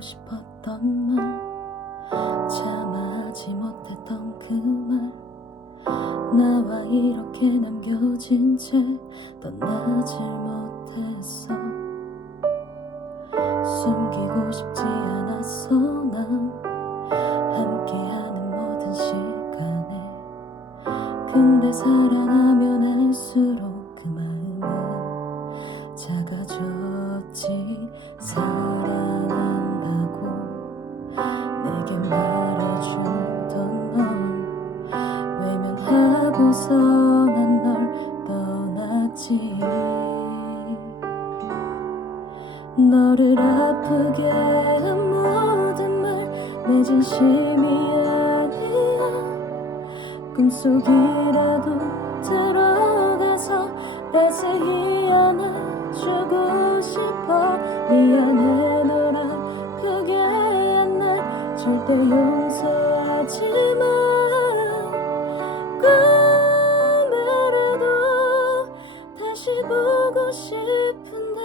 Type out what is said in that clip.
싶었던 말 참아하지 못했던 그 말. 나와 이렇게 남겨진 채 떠나질 못했어 숨기고 싶지 않았어 난. 함께하는 모든 시간에. 근데 사랑하면 할수록 하고서 난 널 떠났지. 너를 아프게 한 모든 말 내 진심이 아니야. 꿈속이라도 들어가서 자세히 안아주고 싶어. 미안해 널 아프게 한 날 절대 용서 보고 싶은데